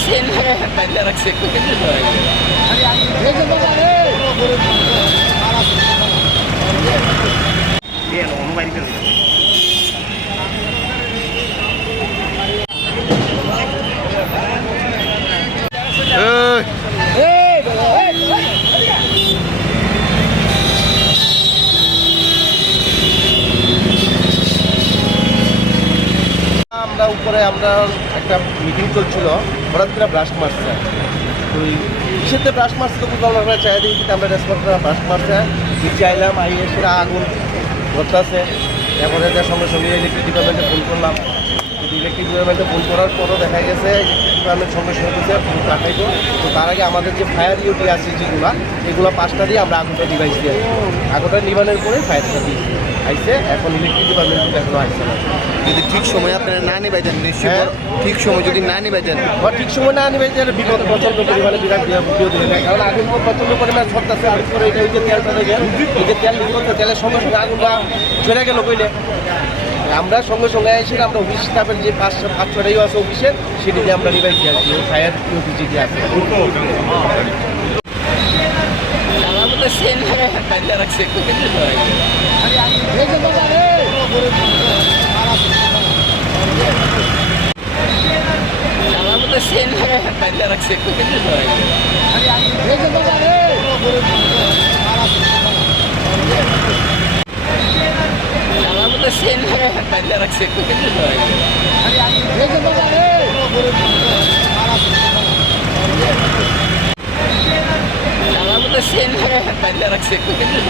Bandera que seco que de আমরা উপরে আমরা একটা মিটিং চলছিল, হঠাৎ করে ব্রাশ মারছে। তো কিসেতে ব্রাশ মারছে তো বুঝলাম না, চাই দিই কিন্তু আমরা রেসপন্স করে ব্রাশ মারছে। চাইলাম এসে আগুন ধরতেছে, তারপরে সঙ্গে সঙ্গে ইলেকট্রিক ডিপার্টমেন্টে ফোন করলাম। ইলেকট্রিক ডিপার্টমেন্টে ফোন করার পরও দেখা গেছে ইলেকট্রিক ডিপার্টমেন্ট সঙ্গে সঙ্গে দিচ্ছে ফোন পাঠাইতো। তো তার আগে আমাদের যে ফায়ার ইউটি আছে এগুলো 5টা দিয়ে আমরা আগুনটা ডিভাইস দিয়ে আগুনটা নিবানের পরে ফায়ারটা দিয়েছি আইসে। এখন ইলেকট্রিক ডিপার্টমেন্ট এখনো আসছে না। যদি ঠিক সময় আপনারা না নিবাই দেন, নিশ্চয়ই ঠিক সময় যদি না নিবাই দেন বা ঠিক সময় না নিবাই দেন বিপদ প্রচণ্ড পরিমাণে বিরাট বিপদ হয়ে যায়। কারণ আগুন প্রচণ্ড পরিমাণে ছড়তেছে। আর করে এটা ওই যে তেলটা দেখে এই যে তেল লিক করতে তেলের সঙ্গে সঙ্গে আগুনটা চলে গেল কইলে আমরা সঙ্গে সঙ্গে এসে আমরা অফিস স্টাফের যে 5-6টাই আছে অফিসের সেটি দিয়ে আমরা নিবাইছি আর কি। ফায়ার ইউটি যেটি আছে Bandera que seco que de Bandera que seco que de Bandera que seco que de Bandera que seco que de